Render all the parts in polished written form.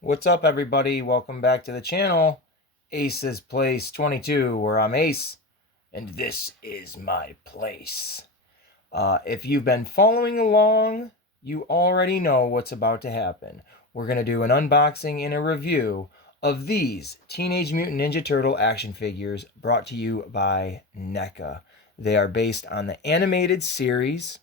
What's up, everybody? Welcome back to the channel, Ace's Place 22, where I'm Ace, and this is my place. If you've been following along, you already know what's about to happen. We're going to do an unboxing and a review of these Teenage Mutant Ninja Turtle action figures brought to you by NECA. They are based on the animated series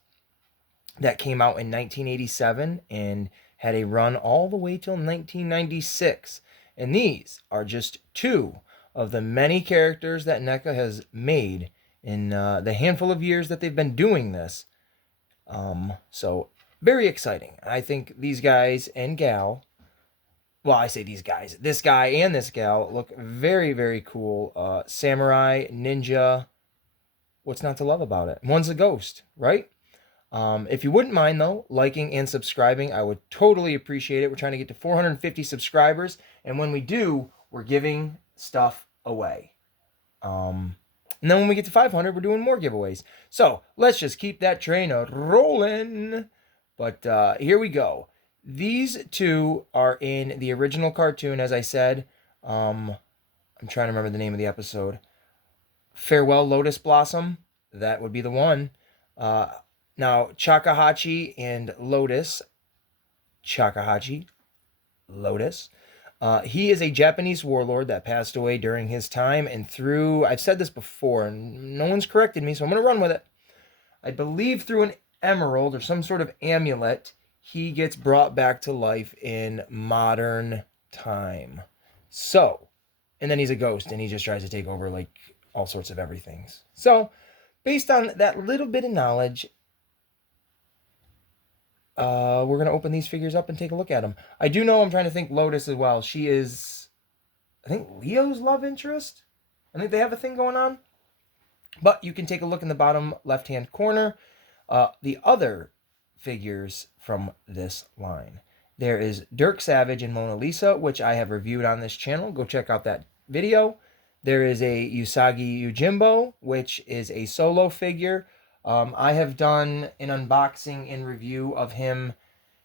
that came out in 1987 and had a run all the way till 1996. And these are just two of the many characters that NECA has made in the handful of years that they've been doing this. So very exciting. I think these guys and gal, well, I say these guys, this guy and this gal look very, very cool. Samurai, ninja. What's not to love about it? One's a ghost, right? If you wouldn't mind, though, liking and subscribing, I would totally appreciate it. We're trying to get to 450 subscribers, and when we do, we're giving stuff away. And then when we get to 500, we're doing more giveaways. So let's just keep that train rolling. But here we go. These two are in the original cartoon, as I said. I'm trying to remember the name of the episode. Farewell Lotus Blossom. That would be the one. Now, Chakahachi and Lotus, Chakahachi Lotus, he is a Japanese warlord that passed away during his time, and through, I've said this before, and no one's corrected me, so I'm going to run with it. I believe through an emerald or some sort of amulet, he gets brought back to life in modern time. So, and then he's a ghost, and he just tries to take over, like, all sorts of everything. So, based on that little bit of knowledge, we're going to open these figures up and take a look at them. I do know, I'm trying to think, Lotus as well. She is, I think, Leo's love interest. I think they have a thing going on. But you can take a look in the bottom left-hand corner. The other figures from this line. There is Dirk Savage and Mona Lisa, which I have reviewed on this channel. Go check out that video. There is a Usagi Yojimbo, which is a solo figure. I have done an unboxing and review of him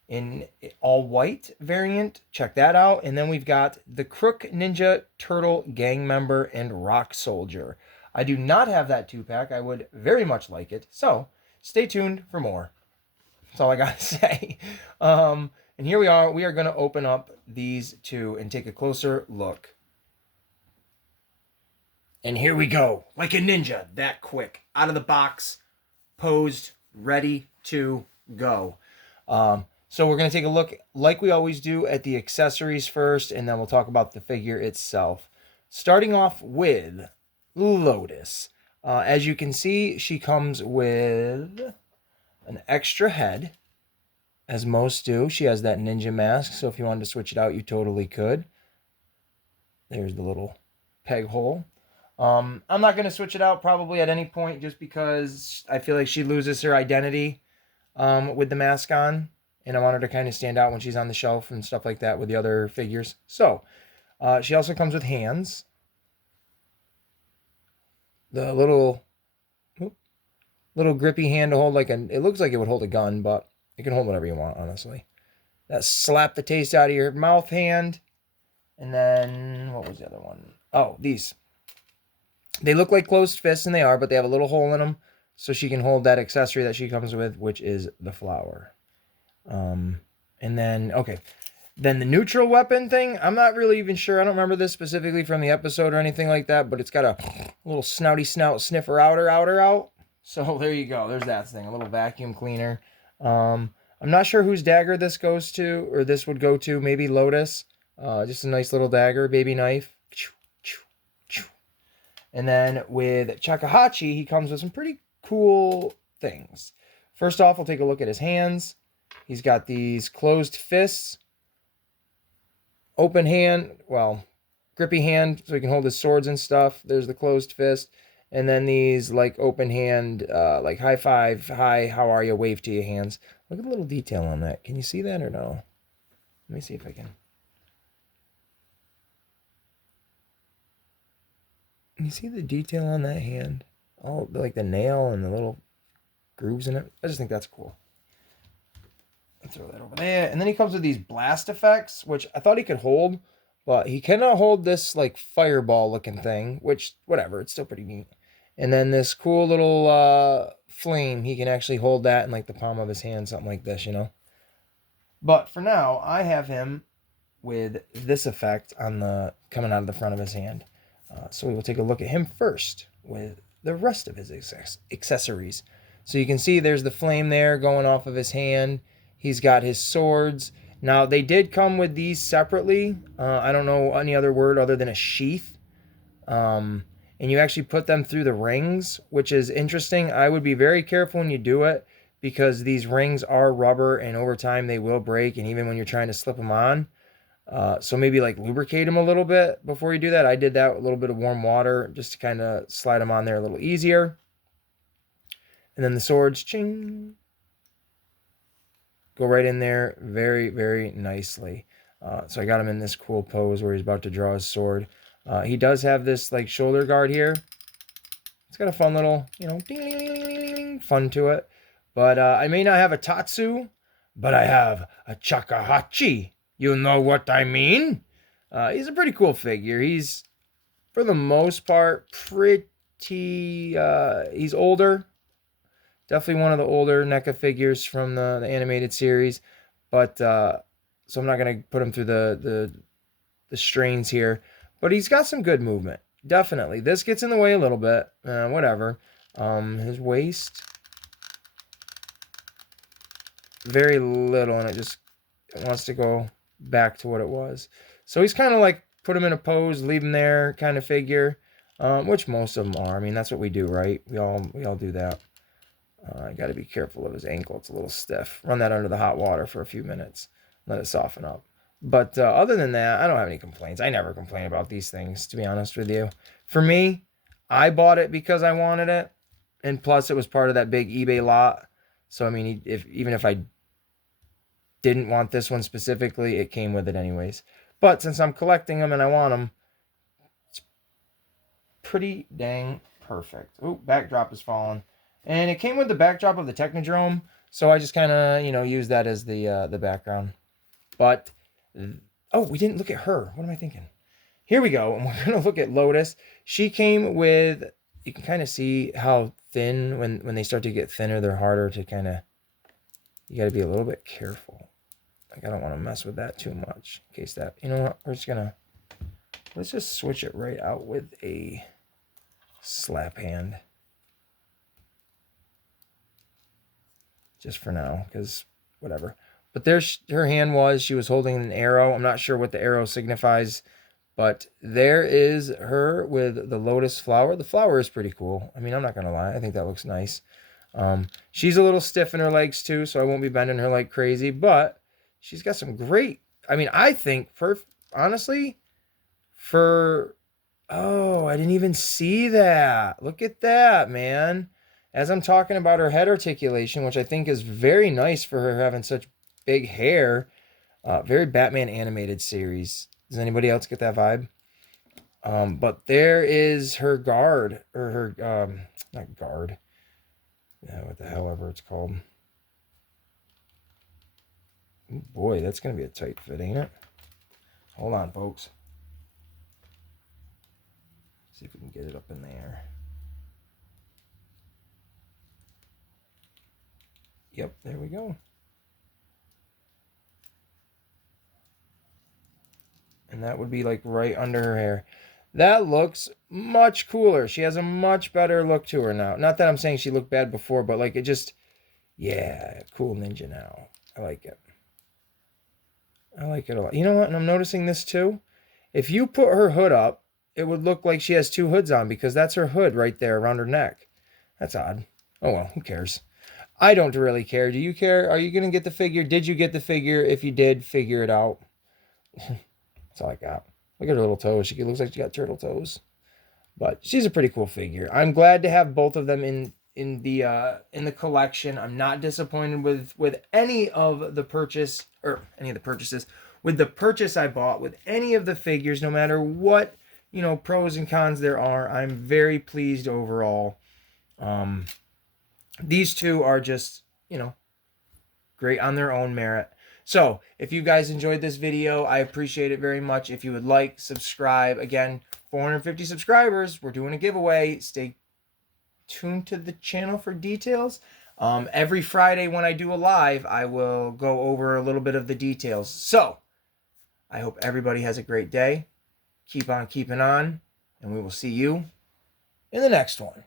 in all white variant. Check that out. And then we've got the Crook Ninja Turtle gang member and Rock Soldier. I do not have that 2-pack. I would very much like it. So stay tuned for more. That's all I got to say. And here we are. We are going to open up these two and take a closer look. And here we go. Like a ninja, that quick. Out of the box, posed, ready to go. So we're going to take a look, like we always do, at the accessories first, and then we'll talk about the figure itself. Starting off with Lotus. As you can see, she comes with an extra head, as most do. She has that ninja mask, so if you wanted to switch it out, you totally could. There's the little peg hole. I'm not going to switch it out probably at any point, just because I feel like she loses her identity with the mask on, and I want her to kind of stand out when she's on the shelf and stuff like that with the other figures. So she also comes with hands. The little grippy hand to hold, like it looks like it would hold a gun, but it can hold whatever you want, honestly. That slap the taste out of your mouth hand. And then what was the other one? Oh, these. They look like closed fists, and they are, but they have a little hole in them, so she can hold that accessory that she comes with, which is the flower. And then, okay. Then the neutral weapon thing, I'm not really even sure. I don't remember this specifically from the episode or anything like that, but it's got a little snouty snout sniffer outer out. So there you go. There's that thing, a little vacuum cleaner. I'm not sure whose dagger this goes to, or this would go to. Maybe Lotus. Just a nice little dagger, baby knife. And then with Chakahachi, he comes with some pretty cool things. First off, we'll take a look at his hands. He's got these closed fists, open hand, well, grippy hand, so he can hold his swords and stuff. There's the closed fist. And then these, like, open hand, like, high five, hi, how are you, wave to your hands. Look at the little detail on that. Can you see that or no? Let me see if I can. You see the detail on that hand? All, like, the nail and the little grooves in it. I just think that's cool. Throw that over there. And then he comes with these blast effects, which I thought he could hold, but he cannot hold this like fireball looking thing, which whatever, it's still pretty neat. And then this cool little flame, he can actually hold that in like the palm of his hand, something like this, you know. But for now, I have him with this effect on the coming out of the front of his hand. So we will take a look at him first with the rest of his accessories. So you can see there's the flame there going off of his hand. He's got his swords. Now, they did come with these separately. I don't know any other word other than a sheath. And you actually put them through the rings, which is interesting. I would be very careful when you do it because these rings are rubber and over time they will break. And even when you're trying to slip them on. So maybe like lubricate them a little bit before you do that. I did that with a little bit of warm water just to kind of slide them on there a little easier. And then the swords, ching, go right in there very, very nicely. So I got him in this cool pose where he's about to draw his sword. He does have this like shoulder guard here. It's got a fun little, you know, ding, ding, ding, ding, ding, fun to it. But I may not have a Tatsu, but I have a Chakahachi. You know what I mean? He's a pretty cool figure. He's, for the most part, pretty... he's older. Definitely one of the older NECA figures from the animated series. But, so I'm not going to put him through the strains here. But he's got some good movement. Definitely. This gets in the way a little bit. Whatever. His waist. Very little, and it wants to go back to what it was. So he's kind of like put him in a pose, leave him there kind of figure, which most of them are. I mean, that's what we do, right? We all do that. I got to be careful of his ankle. It's a little stiff. Run that under the hot water for a few minutes. Let it soften up. But other than that, I don't have any complaints. I never complain about these things, to be honest with you. For me, I bought it because I wanted it. And plus, it was part of that big eBay lot. So, I mean, even if I didn't want this one specifically, it came with it anyways. But since I'm collecting them and I want them, it's pretty dang perfect. Ooh, backdrop is falling. And it came with the backdrop of the Technodrome, so I just kind of, you know, used that as the background. But, oh, we didn't look at her. What am I thinking? Here we go, and we're going to look at Lotus. She came with, you can kind of see how thin, when they start to get thinner, they're harder to kind of, you got to be a little bit careful. Like, I don't want to mess with that too much. In case that, you know what, we're just going to, let's just switch it right out with a slap hand. Just for now, because whatever. But there's her hand was, she was holding an arrow. I'm not sure what the arrow signifies, but there is her with the lotus flower. The flower is pretty cool. I mean, I'm not going to lie. I think that looks nice. She's a little stiff in her legs too, so I won't be bending her like crazy, but she's got some great, I mean, I think, honestly, oh, I didn't even see that. Look at that, man. As I'm talking about her head articulation, which I think is very nice for her having such big hair, very Batman animated series. Does anybody else get that vibe? But there is her guard, or her, not guard. Yeah, what the hell ever it's called. Ooh, boy, that's going to be a tight fit, ain't it? Hold on, folks. See if we can get it up in there. Yep, there we go. And that would be like right under her hair. That looks much cooler. She has a much better look to her now. Not that I'm saying she looked bad before, but like it just, yeah, cool ninja now. I like it. I like it a lot. You know what? And I'm noticing this too. If you put her hood up, it would look like she has two hoods on because that's her hood right there around her neck. That's odd. Oh well, who cares? I don't really care. Do you care? Are you going to get the figure? Did you get the figure? If you did, figure it out. That's all I got. Look at her little toes. She looks like she got turtle toes. But she's a pretty cool figure. I'm glad to have both of them in the collection. I'm not disappointed with any of the purchase or any of the purchases. With the purchase I bought, with any of the figures, no matter what, you know, pros and cons there are, I'm very pleased overall. These two are just, you know, great on their own merit. So if you guys enjoyed this video, I appreciate it very much. If you would like, subscribe. Again, 450 subscribers, we're doing a giveaway. Stay tuned to the channel for details. Every Friday when I do a live, I will go over a little bit of the details. So I hope everybody has a great day. Keep on keeping on, and we will see you in the next one.